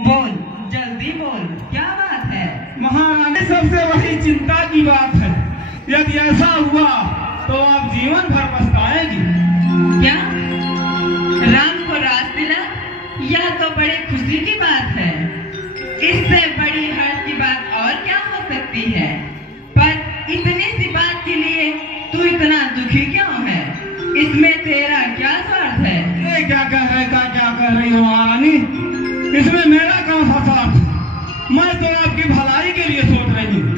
बोल, जल्दी बोल, क्या बात है? महारानी, सबसे बड़ी चिंता की बात है। यदि ऐसा हुआ तो आप जीवन भर पछताएंगी। क्या राम को राज तिलक? यह तो बड़ी खुशी की बात है। इससे बड़ी हर्ष की बात और क्या हो सकती है? पर इतनी सी बात के लिए तू इतना दुखी क्यों है? इसमें तेरा क्या स्वार्थ है? ये क्या कह रही हो महारानी? इसमें मेरा कौन सा स्वार्थ? मैं तो आपकी भलाई के लिए सोच रही हूँ।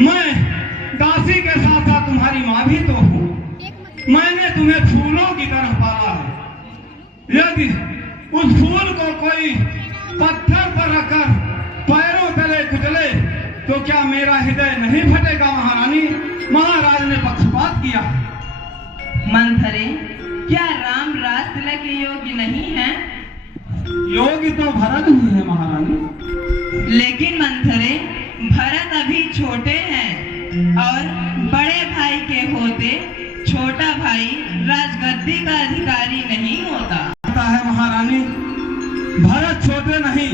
मैं दासी के साथ साथ तुम्हारी माँ भी तो हूँ। मैंने तुम्हें फूलों की तरह पाला है। यदि उस फूल को कोई पत्थर पर रखकर पैरों तले कुचले तो क्या मेरा हृदय नहीं फटेगा महारानी? महाराज ने पक्षपात किया। मंथरे, क्या राम राज तिलक के योग्य नहीं है? योग्य तो भरत ही है महारानी। लेकिन मंथरे, भरत अभी छोटे हैं और बड़े भाई के होते छोटा भाई राजगद्दी का अधिकारी नहीं होता। पता है महारानी, भरत छोटे नहीं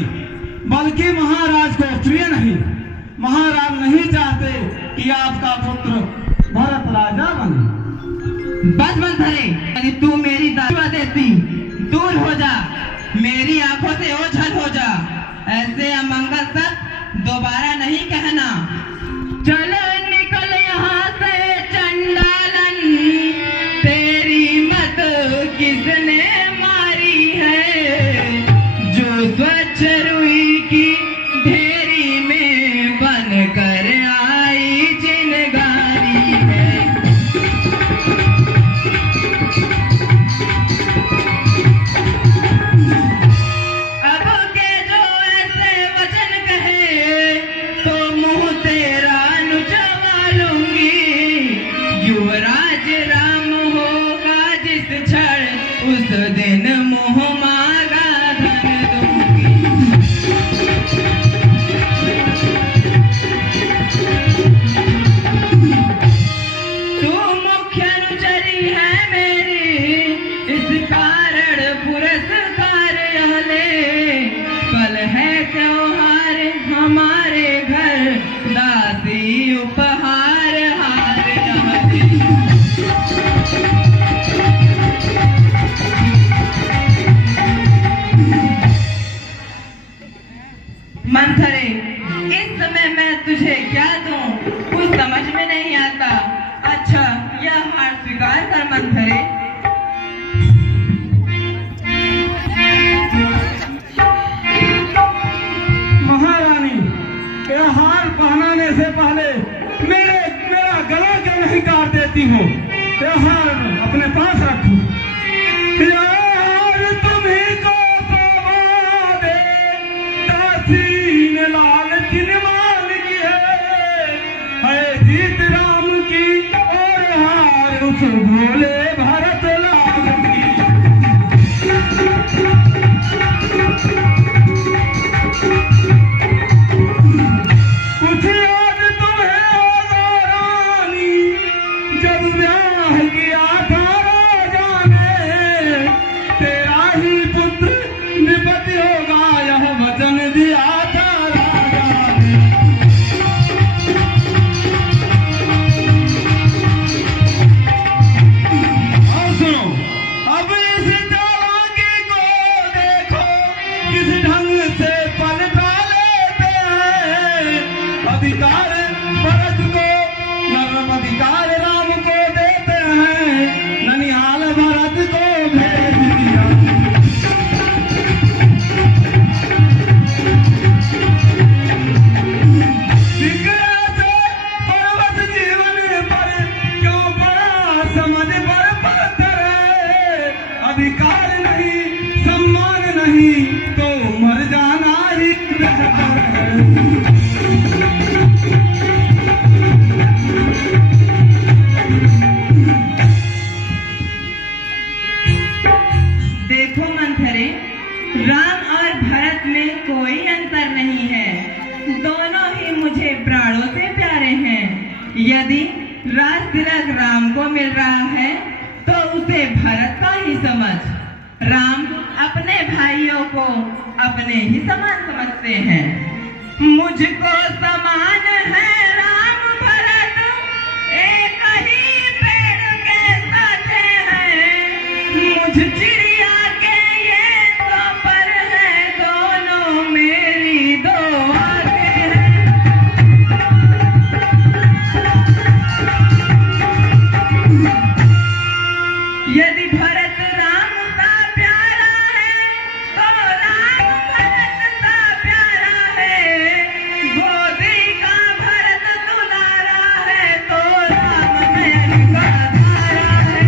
बल्कि महाराज को प्रिय नहीं। महाराज नहीं चाहते कि आपका पुत्र भरत राजा बने। बस मंथरे, यदि तू मेरी दावा देती, दूर हो जा, मेरी आंखों से ओझल हो जा। ऐसे अमंगल सब दोबारा नहीं कहना। चल निकल यहाँ से चंडालन, तेरी मत किसने मारी है? जो स्वच्छ रुई की ढेरी में बनकर आई चिनगारी है। युवराज राम होगा जिस क्षण, उस दिन मोह मांगा धन दूंगी। तू मुख्य अनुचरी है मेरी, इस कारण पुरस्कार यह ले। कल है त्योहार हमारे घर, दासी उपहार हार यह दे। मंथरे, इस समय मैं तुझे क्या दूं, कुछ समझ में नहीं आता। अच्छा, यह हार स्वीकार कर मंथरे। महारानी, यह हार पहनाने से पहले मेरा गला क्यों नहीं काट देती हो? यह हार अपने पास रखो। यार तुम्हीं को पवा दे, दासी ने लाल चिन्हवाल की है जीत राम की, और हार उस भोले भरत लाल की। कुछ याद तुम्हें होगा रानी, जब ब्याह किया था राजा ने, तेरा ही पुत्र निपति होगा यह वचन दिया था राजा ने। और सुनो, अब इस चालाकी को देखो, किस ढंग से पलटा लेते हैं। अधिकार भरत को, नर्म अधिकार राम को देते हैं, ननिहाल भरत को भेज दिया। पर्वत जीवन पर क्यों बड़ा समझ पर पत्थर है? अधिकार नहीं, सम्मान नहीं, तो मर जाना ही बेहतर है। देखो मंथरे, राम और भरत में कोई अंतर नहीं है। दोनों ही मुझे प्राणों से प्यारे हैं। यदि राज तिलक राम को मिल रहा है तो उसे भरत का ही समझ। राम अपने भाइयों को अपने ही समान समझ करते हैं। मुझको समान है राम भरत, एक ही पेड़ के साथे हैं। मुझ चिड़िया के ये दो पर है, दोनों मेरी दो आंखें हैं। यदि भरत राम सा प्यारा है, तो राम भरत सा प्यारा है। गोदी का भरत दुलारा है, तो राम महल का तारा है।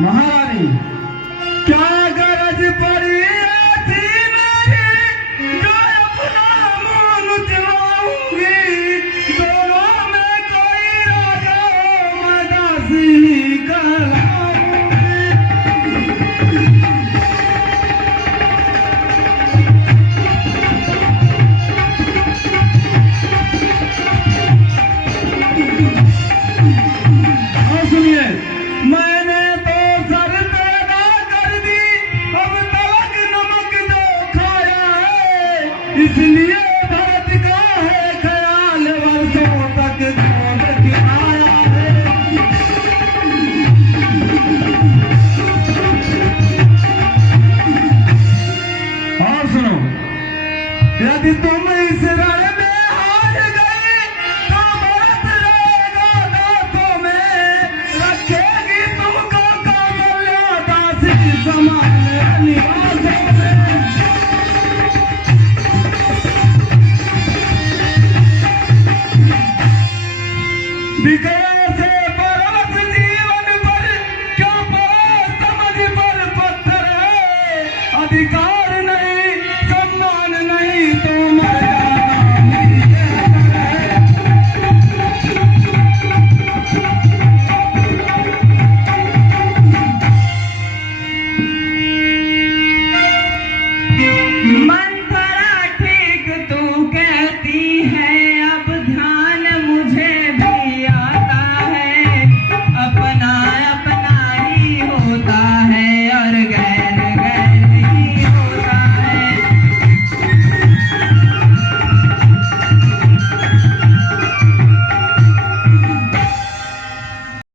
महारानी, क्या गरज पड़ी थी मेरी, जो अपना मन चलाऊंगी। दोनों में कोई राजा मैं दासी कहलाऊंगी।